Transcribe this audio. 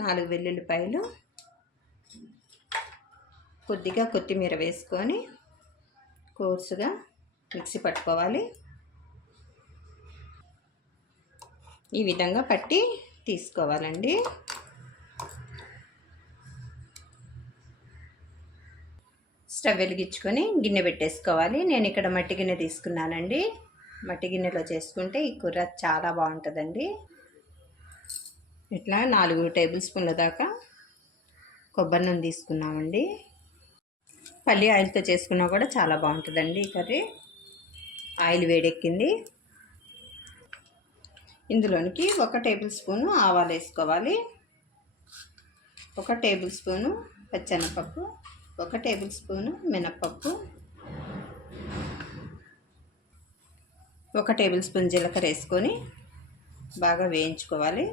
4 వెల్లుల్లిపాయలు, కొద్దిగా కొత్తిమీర వేసుకొని కోర్సుగా మిక్సీ పట్టుకోవాలి. ఈ విధంగా పట్టి తీసుకోవాలండి. స్టవ్ వెలిగించుకొని గిన్నె పెట్టేసుకోవాలి. నేను ఇక్కడ మట్టి గిన్నె తీసుకున్నానండి. మట్టి గిన్నెలో చేసుకుంటే ఈ కూర చాలా బాగుంటుందండి. ఇట్లా 4 టేబుల్ స్పూన్ల దాకా కొబ్బరి నూనె తీసుకున్నామండి. పల్లి ఆయిల్తో చేసుకున్నా కూడా చాలా బాగుంటుందండి ఈ కర్రీ. ఆయిల్ వేడెక్కింది. ఇందులోనికి 1 టేబుల్ స్పూను ఆవాలు వేసుకోవాలి, 1 టేబుల్ స్పూను పచ్చెనపప్పు, 1 టేబుల్ స్పూను మినప్పప్పు, 1 టేబుల్ స్పూన్ జీలకర్ర వేసుకొని బాగా వేయించుకోవాలి.